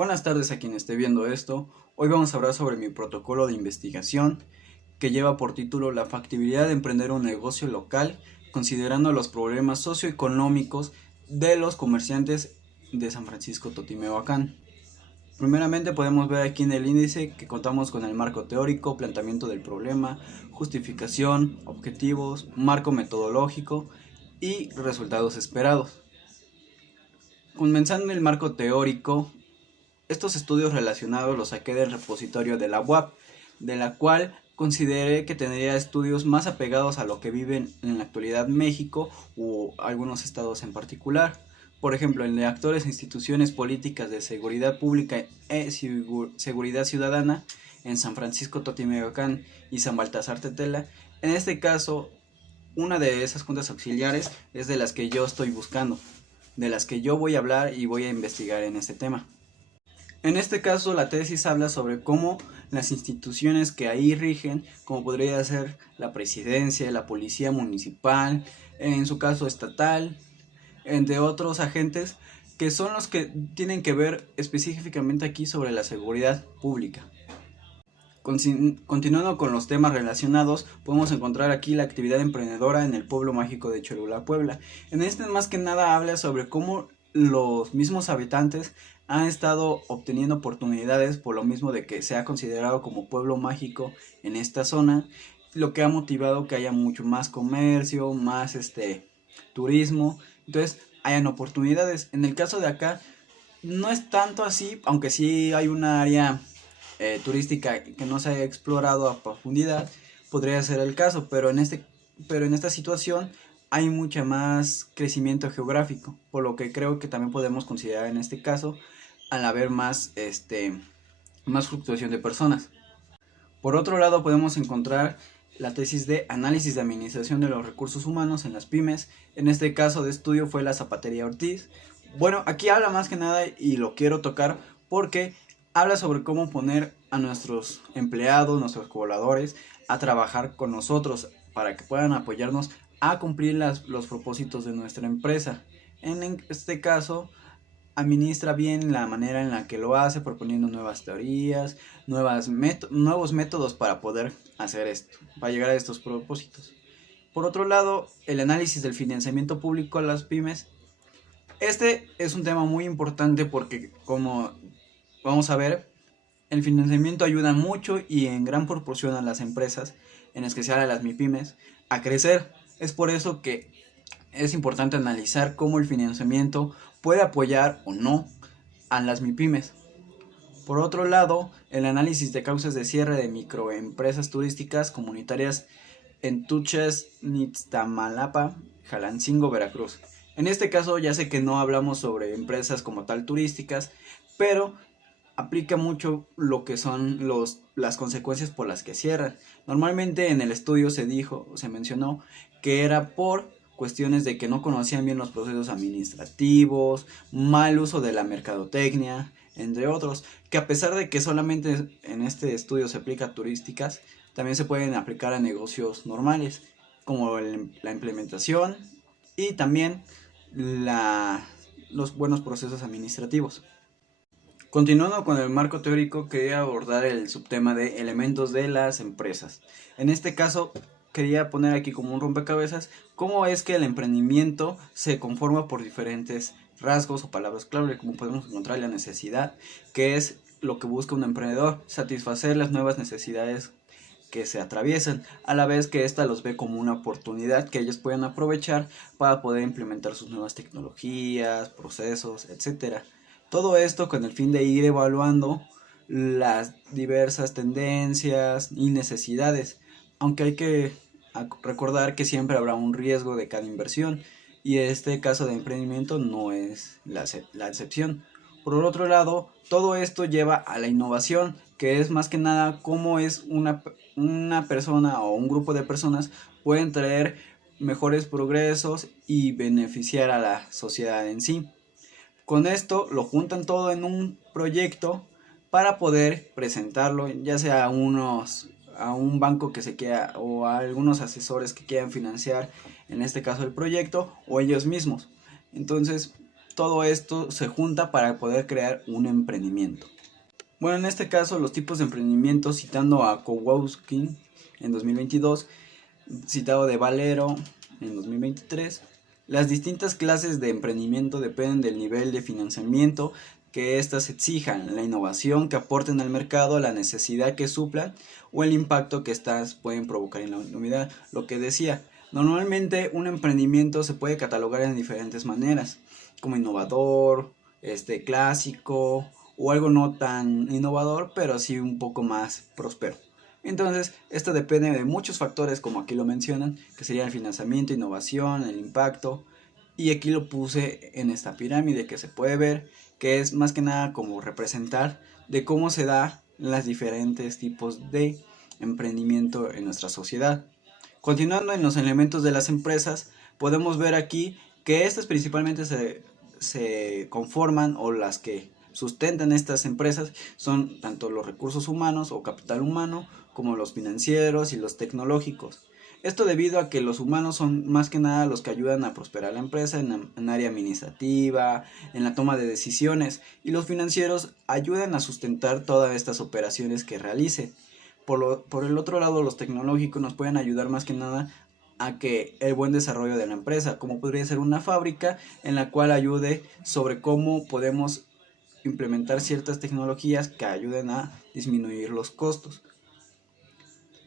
Buenas tardes a quien esté viendo esto. Hoy vamos a hablar sobre mi protocolo de investigación que lleva por título la factibilidad de emprender un negocio local considerando los problemas socioeconómicos de los comerciantes de San Francisco Totimehuacán. Primeramente podemos ver aquí en el índice que contamos con el marco teórico, planteamiento del problema, justificación, objetivos, marco metodológico y resultados esperados. Comenzando el marco teórico, estos estudios relacionados los saqué del repositorio de la UAP, de la cual consideré que tendría estudios más apegados a lo que viven en la actualidad México o algunos estados en particular. Por ejemplo, el de actores e instituciones políticas de seguridad pública e seguridad ciudadana en San Francisco Totimehuacán y San Baltasar Tetela. En este caso, una de esas juntas auxiliares es de las que yo estoy buscando, de las que yo voy a hablar y voy a investigar en este tema. En este caso, la tesis habla sobre cómo las instituciones que ahí rigen, como podría ser la presidencia, la policía municipal, en su caso estatal, entre otros agentes, que son los que tienen que ver específicamente aquí sobre la seguridad pública. Continuando con los temas relacionados, podemos encontrar aquí la actividad emprendedora en el pueblo mágico de Cholula, Puebla. En este más que nada habla sobre cómo los mismos habitantes han estado obteniendo oportunidades por lo mismo de que se ha considerado como pueblo mágico en esta zona, lo que ha motivado que haya mucho más comercio, más turismo, entonces hayan oportunidades. En el caso de acá no es tanto así, aunque sí hay un área turística que no se haya explorado a profundidad, podría ser el caso, pero en esta situación hay mucha más crecimiento geográfico, por lo que creo que también podemos considerar en este caso al haber más fluctuación de personas. Por otro lado, podemos encontrar la tesis de análisis de administración de los recursos humanos en las pymes. En este caso de estudio fue la Zapatería Ortiz. Bueno, aquí habla más que nada y lo quiero tocar porque habla sobre cómo poner a nuestros empleados, nuestros colaboradores, a trabajar con nosotros para que puedan apoyarnos a cumplir los propósitos de nuestra empresa. En este caso, administra bien la manera en la que lo hace, proponiendo nuevas teorías, nuevos métodos para poder hacer esto, para llegar a estos propósitos. Por otro lado, el análisis del financiamiento público a las pymes. Este es un tema muy importante porque, como vamos a ver, el financiamiento ayuda mucho y en gran proporción a las empresas, en especial a las MIPYMES, a crecer. Es por eso que es importante analizar cómo el financiamiento puede apoyar o no a las MIPYMES. Por otro lado, el análisis de causas de cierre de microempresas turísticas comunitarias en Tuchas, Nixtamalapa, Jalancingo, Veracruz. En este caso ya sé que no hablamos sobre empresas como tal turísticas, pero aplica mucho lo que son las consecuencias por las que cierran. Normalmente en el estudio se mencionó que era por cuestiones de que no conocían bien los procesos administrativos, mal uso de la mercadotecnia, entre otros, que a pesar de que solamente en este estudio se aplica a turísticas, también se pueden aplicar a negocios normales, como la implementación y también los buenos procesos administrativos. Continuando con el marco teórico, quería abordar el subtema de elementos de las empresas. En este caso, quería poner aquí como un rompecabezas cómo es que el emprendimiento se conforma por diferentes rasgos o palabras clave, como podemos encontrar la necesidad, que es lo que busca un emprendedor, satisfacer las nuevas necesidades que se atraviesan, a la vez que ésta los ve como una oportunidad que ellos pueden aprovechar para poder implementar sus nuevas tecnologías, procesos, etcétera. Todo esto con el fin de ir evaluando las diversas tendencias y necesidades, aunque hay que recordar que siempre habrá un riesgo de cada inversión y este caso de emprendimiento no es la excepción. Por otro lado, todo esto lleva a la innovación, que es más que nada cómo es una persona o un grupo de personas pueden traer mejores progresos y beneficiar a la sociedad en sí. Con esto lo juntan todo en un proyecto para poder presentarlo ya sea a un banco que se quiera o a algunos asesores que quieran financiar en este caso el proyecto o ellos mismos. Entonces todo esto se junta para poder crear un emprendimiento. Bueno, en este caso los tipos de emprendimiento, citando a Kowalski en 2022, citado de Valero en 2023, las distintas clases de emprendimiento dependen del nivel de financiamiento que éstas exijan, la innovación que aporten al mercado, la necesidad que suplan o el impacto que éstas pueden provocar en la humanidad. Lo que decía, normalmente un emprendimiento se puede catalogar en diferentes maneras, como innovador, clásico o algo no tan innovador, pero sí un poco más próspero. Entonces, esto depende de muchos factores, como aquí lo mencionan, que serían el financiamiento, innovación, el impacto. Y aquí lo puse en esta pirámide que se puede ver, que es más que nada como representar de cómo se da los diferentes tipos de emprendimiento en nuestra sociedad. Continuando en los elementos de las empresas, podemos ver aquí que estas principalmente se conforman, o las que sustentan estas empresas son tanto los recursos humanos o capital humano, como los financieros y los tecnológicos. Esto debido a que los humanos son más que nada los que ayudan a prosperar la empresa en área administrativa, en la toma de decisiones, y los financieros ayudan a sustentar todas estas operaciones que realice. Por el otro lado, los tecnológicos nos pueden ayudar más que nada a que el buen desarrollo de la empresa, como podría ser una fábrica en la cual ayude sobre cómo podemos implementar ciertas tecnologías que ayuden a disminuir los costos.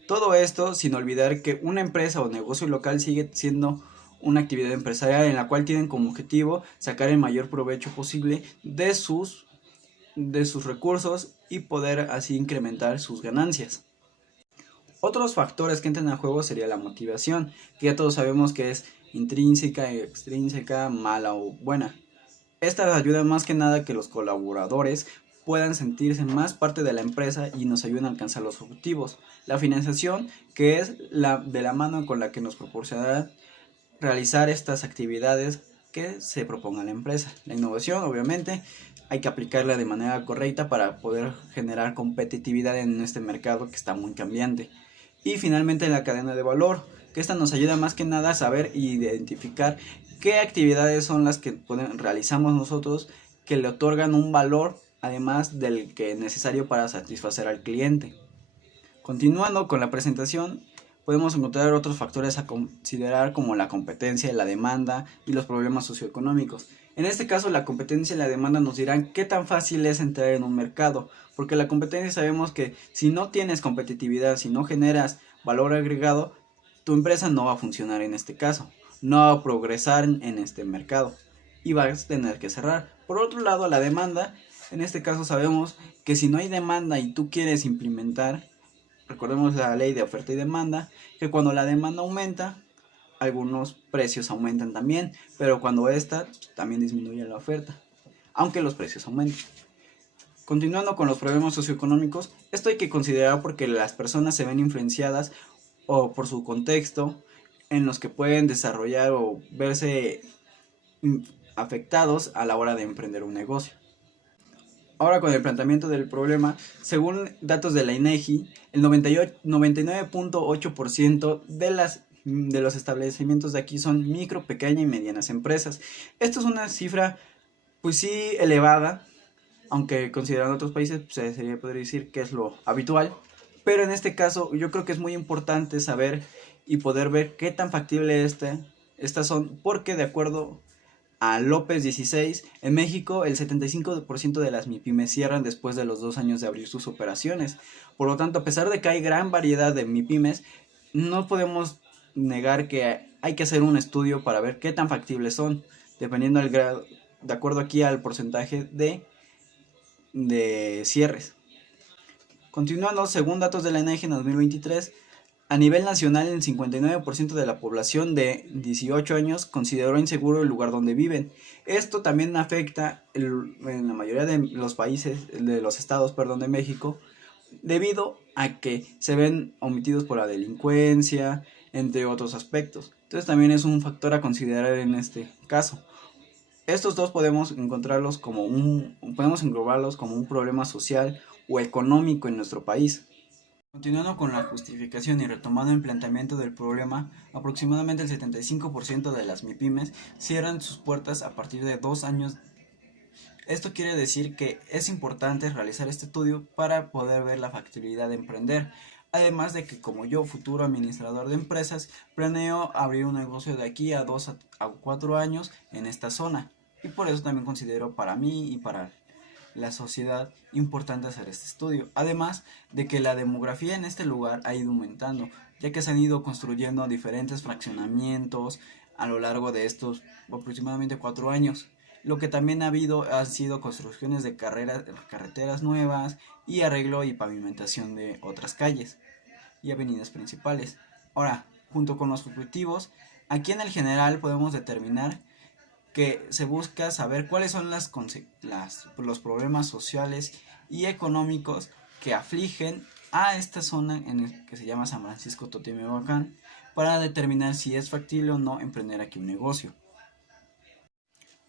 Todo esto sin olvidar que una empresa o negocio local sigue siendo una actividad empresarial en la cual tienen como objetivo sacar el mayor provecho posible de sus recursos y poder así incrementar sus ganancias. Otros factores que entran en juego sería la motivación, que ya todos sabemos que es intrínseca, extrínseca, mala o buena. Esta ayuda más que nada a que los colaboradores puedan sentirse más parte de la empresa y nos ayudan a alcanzar los objetivos. La financiación, que es de la mano con la que nos proporcionará realizar estas actividades que se proponga la empresa. La innovación, obviamente, hay que aplicarla de manera correcta para poder generar competitividad en este mercado que está muy cambiante. Y finalmente la cadena de valor, que esta nos ayuda más que nada a saber e identificar qué actividades son las que realizamos nosotros que le otorgan un valor además del que es necesario para satisfacer al cliente. Continuando con la presentación, podemos encontrar otros factores a considerar, como la competencia, la demanda y los problemas socioeconómicos. En este caso, la competencia y la demanda nos dirán qué tan fácil es entrar en un mercado, porque la competencia sabemos que si no tienes competitividad, si no generas valor agregado, tu empresa no va a funcionar en este caso, no va a progresar en este mercado y vas a tener que cerrar. Por otro lado, la demanda, en este caso sabemos que si no hay demanda y tú quieres implementar, recordemos la ley de oferta y demanda, que cuando la demanda aumenta, algunos precios aumentan también, pero cuando esta también disminuye la oferta, aunque los precios aumenten. Continuando con los problemas socioeconómicos, esto hay que considerar porque las personas se ven influenciadas o por su contexto en los que pueden desarrollar o verse afectados a la hora de emprender un negocio. Ahora, con el planteamiento del problema, según datos de la INEGI, el 99.8% de los establecimientos de aquí son micro, pequeña y medianas empresas. Esto es una cifra, pues sí, elevada, aunque considerando otros países se podría decir que es lo habitual, pero en este caso yo creo que es muy importante saber y poder ver qué tan factible estas son, porque de acuerdo a López 16, en México el 75% de las MIPYMES cierran después de los 2 años de abrir sus operaciones. Por lo tanto, a pesar de que hay gran variedad de MIPYMES, no podemos negar que hay que hacer un estudio para ver qué tan factibles son, dependiendo del grado, de acuerdo aquí al porcentaje de cierres. Continuando, según datos de la INEGI en 2023, a nivel nacional, el 59% de la población de 18 años consideró inseguro el lugar donde viven. Esto también afecta en la mayoría de los países, de los estados, de México, debido a que se ven omitidos por la delincuencia, entre otros aspectos. Entonces también es un factor a considerar en este caso. Estos dos podemos englobarlos como un problema social o económico en nuestro país. Continuando con la justificación y retomando el planteamiento del problema, aproximadamente el 75% de las MIPYMES cierran sus puertas a partir de 2 años. Esto quiere decir que es importante realizar este estudio para poder ver la factibilidad de emprender. Además de que como yo, futuro administrador de empresas, planeo abrir un negocio de aquí a 4 años en esta zona. Y por eso también considero para mí y para la sociedad importante hacer este estudio. Además de que la demografía en este lugar ha ido aumentando, ya que se han ido construyendo diferentes fraccionamientos a lo largo de estos aproximadamente 4 años. Lo que también ha habido han sido construcciones de carreteras nuevas y arreglo y pavimentación de otras calles y avenidas principales. Ahora, junto con los objetivos, aquí en el general podemos determinar que se busca saber cuáles son los problemas sociales y económicos que afligen a esta zona en el que se llama San Francisco Totimehuacán, para determinar si es factible o no emprender aquí un negocio.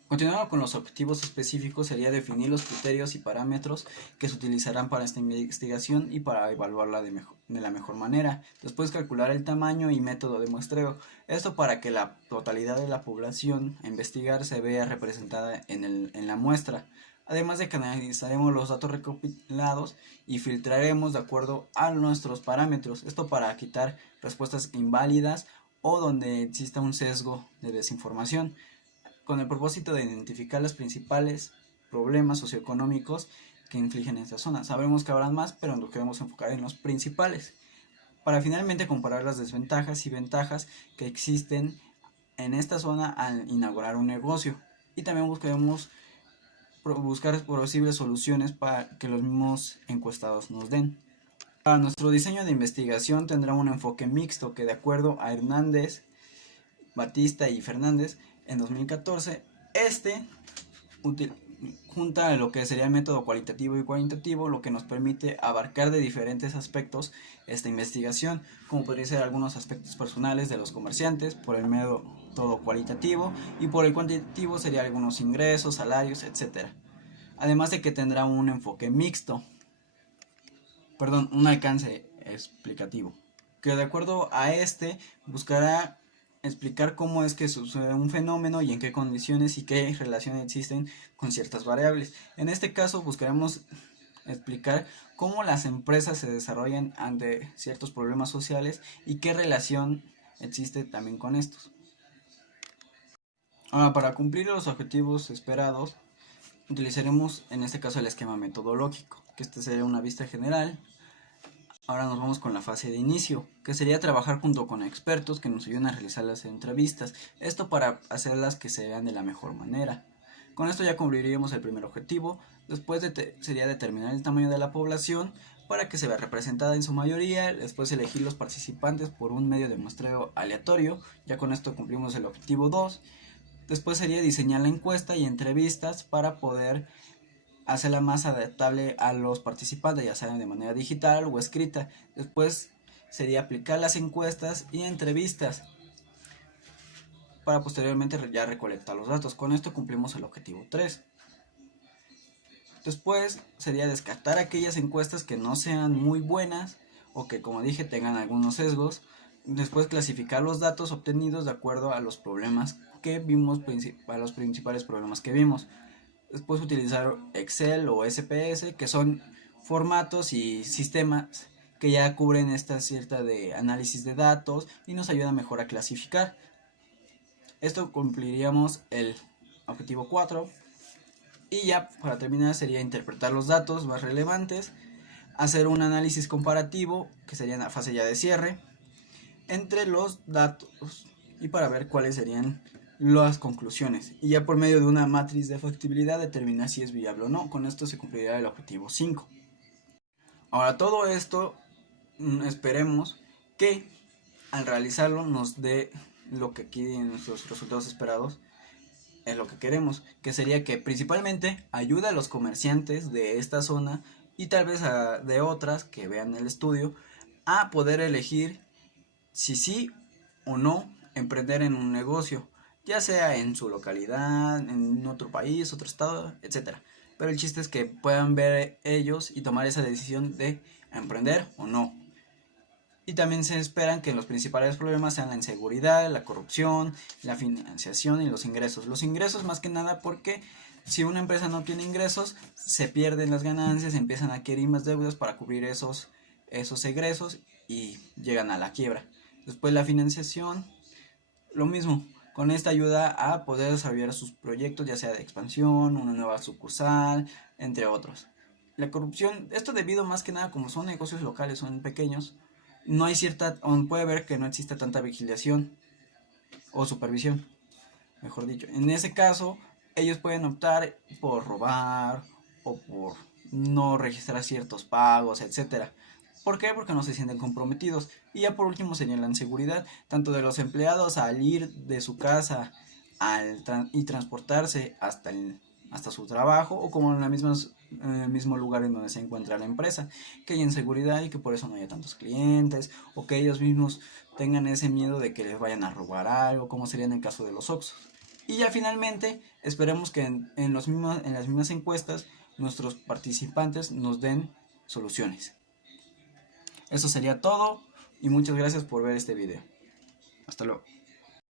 Continuando con los objetivos específicos, sería definir los criterios y parámetros que se utilizarán para esta investigación y para evaluarla de la mejor manera. Después, calcular el tamaño y método de muestreo. Esto para que la totalidad de la población a investigar se vea representada en la muestra. Además de que analizaremos los datos recopilados y filtraremos de acuerdo a nuestros parámetros. Esto para quitar respuestas inválidas o donde exista un sesgo de desinformación, con el propósito de identificar los principales problemas socioeconómicos que infligen esta zona. Sabemos que habrán más, pero nos queremos enfocar en los principales, para finalmente comparar las desventajas y ventajas que existen en esta zona al inaugurar un negocio. Y también buscaremos buscar posibles soluciones para que los mismos encuestados nos den. Para nuestro diseño de investigación tendrá un enfoque mixto que, de acuerdo a Hernández, Batista y Fernández, en 2014, junta lo que sería el método cualitativo y cuantitativo, lo que nos permite abarcar de diferentes aspectos esta investigación, como podría ser algunos aspectos personales de los comerciantes por el método cualitativo, y por el cuantitativo sería algunos ingresos, salarios, etc. Además de que tendrá un enfoque mixto, un alcance explicativo, que de acuerdo a buscará explicar cómo es que sucede un fenómeno y en qué condiciones y qué relaciones existen con ciertas variables. En este caso buscaremos explicar cómo las empresas se desarrollan ante ciertos problemas sociales y qué relación existe también con estos. Ahora, para cumplir los objetivos esperados, utilizaremos en este caso el esquema metodológico, que sería una vista general. Ahora nos vamos con la fase de inicio, que sería trabajar junto con expertos que nos ayuden a realizar las entrevistas, esto para hacerlas que se vean de la mejor manera. Con esto ya cumpliríamos el primer objetivo. Después sería determinar el tamaño de la población para que se vea representada en su mayoría. Después elegir los participantes por un medio de muestreo aleatorio. Ya con esto cumplimos el objetivo 2. Después sería diseñar la encuesta y entrevistas para poder hacerla más adaptable a los participantes, ya sea de manera digital o escrita. Después sería aplicar las encuestas y entrevistas para posteriormente ya recolectar los datos. Con esto cumplimos el objetivo 3. Después sería descartar aquellas encuestas que no sean muy buenas o que, como dije, tengan algunos sesgos. Después clasificar los datos obtenidos de acuerdo a los problemas que vimos, a los principales problemas que vimos. Después utilizar Excel o SPS, que son formatos y sistemas que ya cubren esta cierta de análisis de datos y nos ayuda mejor a clasificar. Esto cumpliríamos el objetivo 4. Y ya para terminar sería interpretar los datos más relevantes, hacer un análisis comparativo, que sería la fase ya de cierre, entre los datos y para ver cuáles serían las conclusiones, y ya por medio de una matriz de factibilidad determinar si es viable o no. Con esto se cumplirá el objetivo 5. Ahora, todo esto esperemos que al realizarlo nos dé lo que aquí en nuestros resultados esperados es lo que queremos, que sería que principalmente ayude a los comerciantes de esta zona y tal vez de otras que vean el estudio a poder elegir si sí o no emprender en un negocio, ya sea en su localidad, en otro país, otro estado, etc. Pero el chiste es que puedan ver ellos y tomar esa decisión de emprender o no. Y también se esperan que los principales problemas sean la inseguridad, la corrupción, la financiación y los ingresos. Los ingresos más que nada porque si una empresa no tiene ingresos, se pierden las ganancias, empiezan a adquirir más deudas para cubrir esos egresos y llegan a la quiebra. Después la financiación, lo mismo. Con esta ayuda a poder desarrollar sus proyectos, ya sea de expansión, una nueva sucursal, entre otros. La corrupción, esto debido más que nada como son negocios locales, son pequeños, no hay cierta, puede ver que no existe tanta vigilación o supervisión, mejor dicho. En ese caso, ellos pueden optar por robar o por no registrar ciertos pagos, etcétera. ¿Por qué? Porque no se sienten comprometidos. Y ya por último sería la inseguridad, tanto de los empleados al ir de su casa y transportarse hasta su trabajo, o como en el mismo lugar en donde se encuentra la empresa, que hay inseguridad y que por eso no haya tantos clientes, o que ellos mismos tengan ese miedo de que les vayan a robar algo, como sería en el caso de los Oxxos. Y ya finalmente esperemos que en las mismas encuestas nuestros participantes nos den soluciones. Eso sería todo y muchas gracias por ver este video. Hasta luego.